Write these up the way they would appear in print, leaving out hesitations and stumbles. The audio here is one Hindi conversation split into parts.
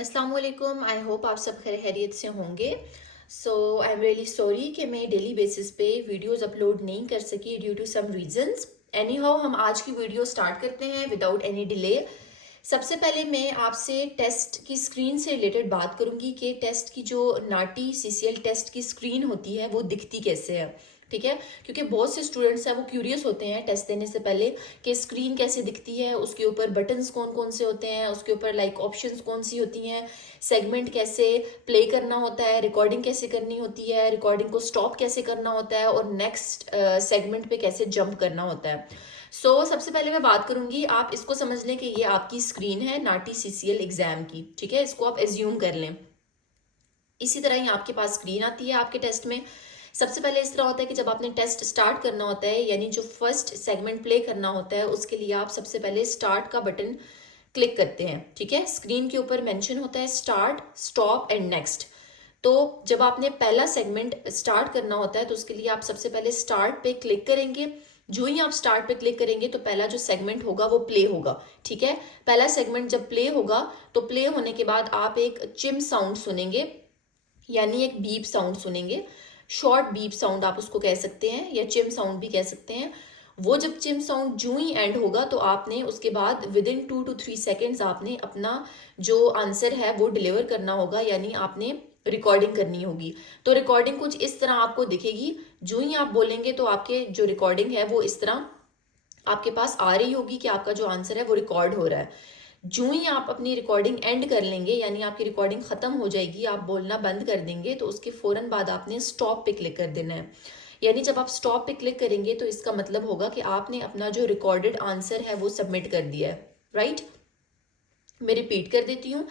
अस्सलाम वालेकुम। आई होप आप सब खैर खैरियत से होंगे। आई एम रियली सॉरी कि मैं डेली बेसिस पे वीडियोस अपलोड नहीं कर सकी due to some reasons. Anyhow, हम आज की वीडियो स्टार्ट करते हैं विदाउट एनी डिले। सबसे पहले मैं आपसे टेस्ट की स्क्रीन से रिलेटेड बात करूंगी कि टेस्ट की जो नाटी सीसीएल टेस्ट की स्क्रीन होती है वो दिखती कैसे है। ठीक है, क्योंकि बहुत से स्टूडेंट्स हैं वो क्यूरियस होते हैं टेस्ट देने से पहले कि स्क्रीन कैसे दिखती है, उसके ऊपर बटन्स कौन कौन से होते हैं, उसके ऊपर लाइक ऑप्शंस कौन सी होती हैं, सेगमेंट कैसे प्ले करना होता है, रिकॉर्डिंग कैसे करनी होती है, रिकॉर्डिंग को स्टॉप कैसे करना होता है और नेक्स्ट सेगमेंट पे कैसे जंप करना होता है। सबसे पहले मैं बात करूंगी, आप इसको समझ लें कि ये आपकी स्क्रीन है नाटी सीसीएल एग्जाम की। ठीक है, इसको आप एज्यूम कर लें। इसी तरह ही आपके पास स्क्रीन आती है आपके टेस्ट में। सबसे पहले इस तरह होता है कि जब आपने टेस्ट स्टार्ट करना होता है, यानी जो फर्स्ट सेगमेंट प्ले करना होता है, उसके लिए आप सबसे पहले स्टार्ट का बटन क्लिक करते हैं। ठीक है, स्क्रीन के ऊपर मेंशन होता है स्टार्ट, स्टॉप एंड नेक्स्ट। तो जब आपने पहला सेगमेंट स्टार्ट करना होता है तो उसके लिए आप सबसे पहले स्टार्ट पे क्लिक करेंगे। जो ही आप स्टार्ट पे क्लिक करेंगे तो पहला जो सेगमेंट होगा वो प्ले होगा। ठीक है, पहला सेगमेंट जब प्ले होगा तो प्ले होने के बाद आप एक चिम साउंड सुनेंगे, यानी एक बीप साउंड सुनेंगे। शॉर्ट बीप साउंड आप उसको कह सकते हैं या चिम साउंड भी कह सकते हैं। वो जब चिम साउंड जू ही एंड होगा तो आपने उसके बाद विद इन 2 to 3 सेकेंड्स आपने अपना जो आंसर है वो डिलीवर करना होगा, यानी आपने रिकॉर्डिंग करनी होगी। तो रिकॉर्डिंग कुछ इस तरह आपको दिखेगी। जो ही आप बोलेंगे तो आपके जो रिकॉर्डिंग है वो इस तरह आपके पास आ रही होगी कि आपका जो आंसर है वो रिकॉर्ड हो रहा है। जो ही आप अपनी रिकॉर्डिंग एंड कर लेंगे, यानी आपकी रिकॉर्डिंग खत्म हो जाएगी, आप बोलना बंद कर देंगे, तो उसके फौरन बाद आपने स्टॉप पे क्लिक कर देना है। यानी जब आप स्टॉप पे क्लिक करेंगे तो इसका मतलब होगा कि आपने अपना जो रिकॉर्डेड आंसर है वो सबमिट कर दिया है। राइट, मैं रिपीट कर देती हूँ।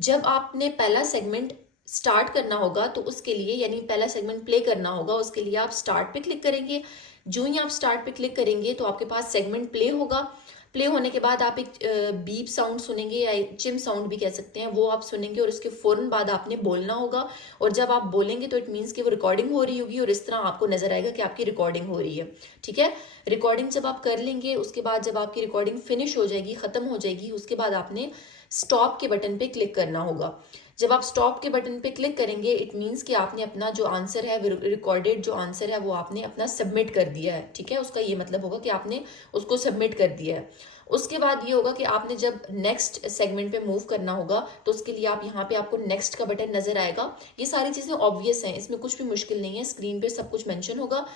जब आपने पहला सेगमेंट स्टार्ट करना होगा तो उसके लिए, यानी पहला सेगमेंट प्ले करना होगा, उसके लिए आप स्टार्ट पे क्लिक करेंगे। जो ही आप स्टार्ट पे क्लिक करेंगे तो आपके पास सेगमेंट प्ले होगा। प्ले होने के बाद आप एक बीप साउंड सुनेंगे या चिम साउंड भी कह सकते हैं, वो आप सुनेंगे और उसके फौरन बाद आपने बोलना होगा। और जब आप बोलेंगे तो इट मीन्स कि वो रिकॉर्डिंग हो रही होगी और इस तरह आपको नजर आएगा कि आपकी रिकॉर्डिंग हो रही है। ठीक है, रिकॉर्डिंग जब आप कर लेंगे उसके बाद जब आपकी रिकॉर्डिंग फिनिश हो जाएगी, खत्म हो जाएगी, उसके बाद आपने स्टॉप के बटन पे क्लिक करना होगा। जब आप स्टॉप के बटन पे क्लिक करेंगे इट मीन्स कि आपने अपना जो आंसर है, रिकॉर्डेड जो आंसर है वो आपने अपना सबमिट कर दिया है। ठीक है, उसका ये मतलब होगा कि आपने उसको सबमिट कर दिया है। उसके बाद ये होगा कि आपने जब नेक्स्ट सेगमेंट पे मूव करना होगा तो उसके लिए आप यहाँ पे आपको नेक्स्ट का बटन नजर आएगा। ये सारी चीजें ऑब्वियस हैं, इसमें कुछ भी मुश्किल नहीं है, स्क्रीन पे सब कुछ मेंशन होगा।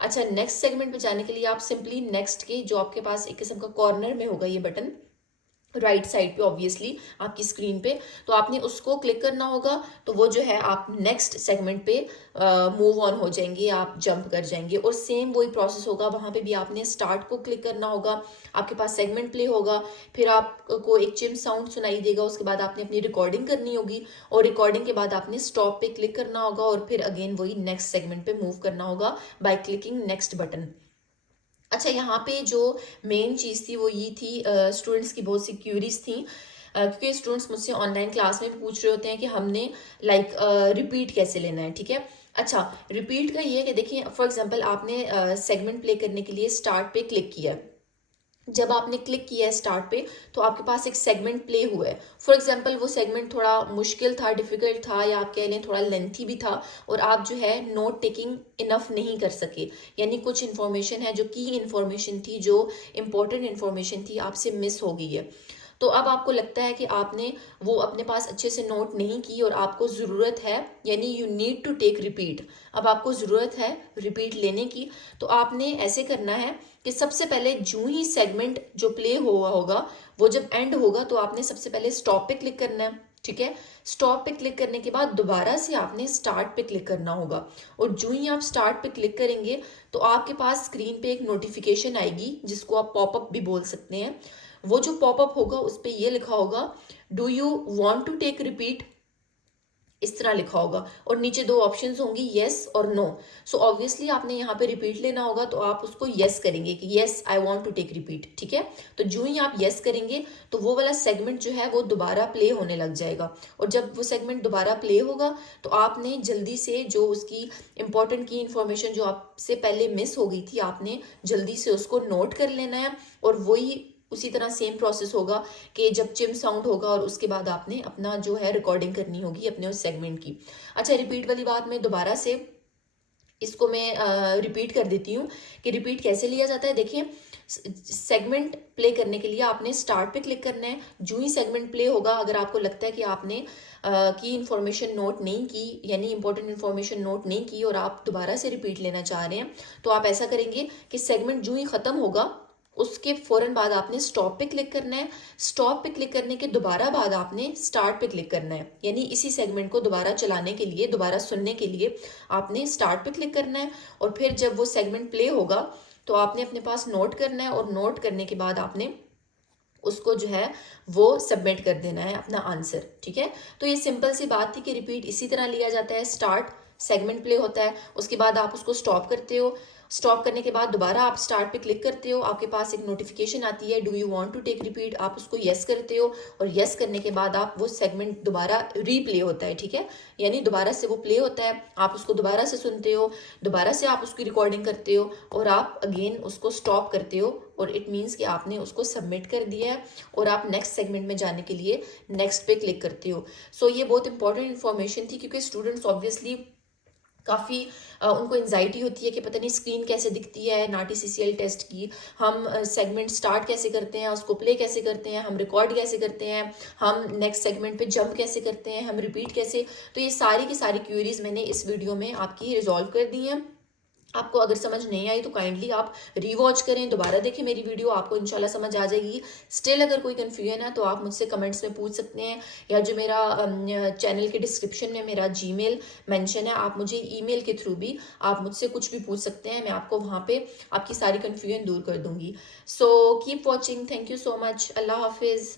अच्छा, नेक्स्ट सेगमेंट पे जाने के लिए आप सिंपली नेक्स्ट के जो आपके पास एक किस्म का कॉर्नर में होगा ये बटन, राइट साइड पे ऑब्वियसली आपकी स्क्रीन पे, तो आपने उसको क्लिक करना होगा। तो वो जो है आप नेक्स्ट सेगमेंट पे मूव ऑन हो जाएंगे, आप जंप कर जाएंगे। और सेम वही प्रोसेस होगा, वहां पे भी आपने स्टार्ट को क्लिक करना होगा, आपके पास सेगमेंट प्ले होगा, फिर आपको एक चिम साउंड सुनाई देगा, उसके बाद आपने अपनी रिकॉर्डिंग करनी होगी और रिकॉर्डिंग के बाद आपने स्टॉप पे क्लिक करना होगा और फिर अगेन वही नेक्स्ट सेगमेंट पे मूव करना होगा बाय क्लिकिंग नेक्स्ट बटन। अच्छा, यहाँ पे जो मेन चीज़ थी वो ये थी, स्टूडेंट्स की बहुत सी क्यूरीज थी, क्योंकि स्टूडेंट्स मुझसे ऑनलाइन क्लास में भी पूछ रहे होते हैं कि हमने लाइक रिपीट कैसे लेना है। ठीक है, अच्छा, रिपीट का ये है कि देखिए फॉर एग्जांपल आपने सेगमेंट प्ले करने के लिए स्टार्ट पे क्लिक किया है। जब आपने क्लिक किया है स्टार्ट पे तो आपके पास एक सेगमेंट प्ले हुआ है। फॉर एग्जांपल वो सेगमेंट थोड़ा मुश्किल था, डिफिकल्ट था, या आप कह लें थोड़ा लेंथी भी था और आप जो है नोट टेकिंग इनफ नहीं कर सके, यानी कुछ इन्फॉर्मेशन है जो की इन्फॉर्मेशन थी, जो इंपॉर्टेंट इन्फॉर्मेशन थी, आपसे मिस हो गई है। तो अब आपको लगता है कि आपने वो अपने पास अच्छे से नोट नहीं की और आपको ज़रूरत है, यानी you need to take repeat, अब आपको ज़रूरत है रिपीट लेने की। तो आपने ऐसे करना है कि सबसे पहले जो ही सेगमेंट जो प्ले हुआ होगा वो जब एंड होगा तो आपने सबसे पहले स्टॉप पे क्लिक करना है। ठीक है, स्टॉप पे क्लिक करने के बाद दोबारा से आपने स्टार्ट पे क्लिक करना होगा। और जो ही आप स्टार्ट पे क्लिक करेंगे तो आपके पास स्क्रीन पे एक नोटिफिकेशन आएगी जिसको आप पॉपअप भी बोल सकते हैं। वो जो पॉपअप होगा उस पर ये लिखा होगा do you want to take repeat, इस तरह लिखा होगा और नीचे दो ऑप्शंस होंगी येस और नो। सो ऑब्वियसली आपने यहाँ पे रिपीट लेना होगा तो आप उसको येस करेंगे कि yes I want to take repeat. ठीक है, तो जो ही आप येस करेंगे तो वो वाला सेगमेंट जो है वो दोबारा प्ले होने लग जाएगा। और जब वो सेगमेंट दोबारा प्ले होगा तो आपने जल्दी से जो उसकी इंपॉर्टेंट की इंफॉर्मेशन जो आपसे पहले मिस हो गई थी, आपने जल्दी से उसको नोट कर लेना है और वही उसी तरह सेम प्रोसेस होगा कि जब चिम साउंड होगा और उसके बाद आपने अपना जो है रिकॉर्डिंग करनी होगी अपने उस सेगमेंट की। अच्छा, रिपीट वाली बात मैं दोबारा से इसको मैं रिपीट कर देती हूँ कि रिपीट कैसे लिया जाता है। देखिए, सेगमेंट प्ले करने के लिए आपने स्टार्ट पे क्लिक करना है। जो ही सेगमेंट प्ले होगा, अगर आपको लगता है कि आपने की इन्फॉर्मेशन नोट नहीं की, यानी इंपॉर्टेंट इन्फॉर्मेशन नोट नहीं की और आप दोबारा से रिपीट लेना चाह रहे हैं, तो आप ऐसा करेंगे कि सेगमेंट जो ही खत्म होगा उसके फौरन बाद आपने स्टॉप पे क्लिक करना है। स्टॉप पे क्लिक करने के दोबारा बाद आपने स्टार्ट पे क्लिक करना है, यानी इसी सेगमेंट को दोबारा चलाने के लिए, दोबारा सुनने के लिए आपने स्टार्ट पे क्लिक करना है। और फिर जब वो सेगमेंट प्ले होगा तो आपने अपने पास नोट करना है, और नोट करने के बाद आपने उसको जो है वो सबमिट कर देना है अपना आंसर। ठीक है, तो ये सिंपल सी बात थी कि रिपीट इसी तरह लिया जाता है। स्टार्ट, सेगमेंट प्ले होता है, उसके बाद आप उसको स्टॉप करते हो। स्टॉप करने के बाद दोबारा आप स्टार्ट पे क्लिक करते हो, आपके पास एक नोटिफिकेशन आती है, do you want to take repeat, आप उसको यस करते हो, और यस करने के बाद आप वो सेगमेंट दोबारा रीप्ले होता है। ठीक है, यानी दोबारा से वो प्ले होता है, आप उसको दोबारा से सुनते हो, दोबारा से आप उसकी रिकॉर्डिंग करते हो, और आप अगेन उसको स्टॉप करते हो, और इट मीन्स कि आपने उसको सबमिट कर दिया है, और आप नेक्स्ट सेगमेंट में जाने के लिए नेक्स्ट पे क्लिक करते हो। सो ये बहुत इंपॉर्टेंट इन्फॉर्मेशन थी, क्योंकि स्टूडेंट्स ऑब्वियसली काफ़ी उनको एंजाइटी होती है कि पता नहीं स्क्रीन कैसे दिखती है नाटी सीसीएल टेस्ट की, हम सेगमेंट स्टार्ट कैसे करते हैं, उसको प्ले कैसे करते हैं, हम रिकॉर्ड कैसे करते हैं, हम नेक्स्ट सेगमेंट पे जंप कैसे करते हैं, हम रिपीट कैसे। तो ये सारी की सारी क्वेरीज मैंने इस वीडियो में आपकी रिजॉल्व कर दी हैं। आपको अगर समझ नहीं आई तो काइंडली आप रीवॉच करें, दोबारा देखें मेरी वीडियो, आपको इंशाल्लाह समझ आ जाएगी। स्टिल अगर कोई कन्फ्यूजन है तो आप मुझसे कमेंट्स में पूछ सकते हैं, या जो मेरा चैनल के डिस्क्रिप्शन में मेरा जीमेल मेंशन है, आप मुझे ईमेल के थ्रू भी आप मुझसे कुछ भी पूछ सकते हैं, मैं आपको वहाँ पे आपकी सारी कन्फ्यूजन दूर कर दूंगी। So keep watching, thank you so much, अल्लाह हाफिज़।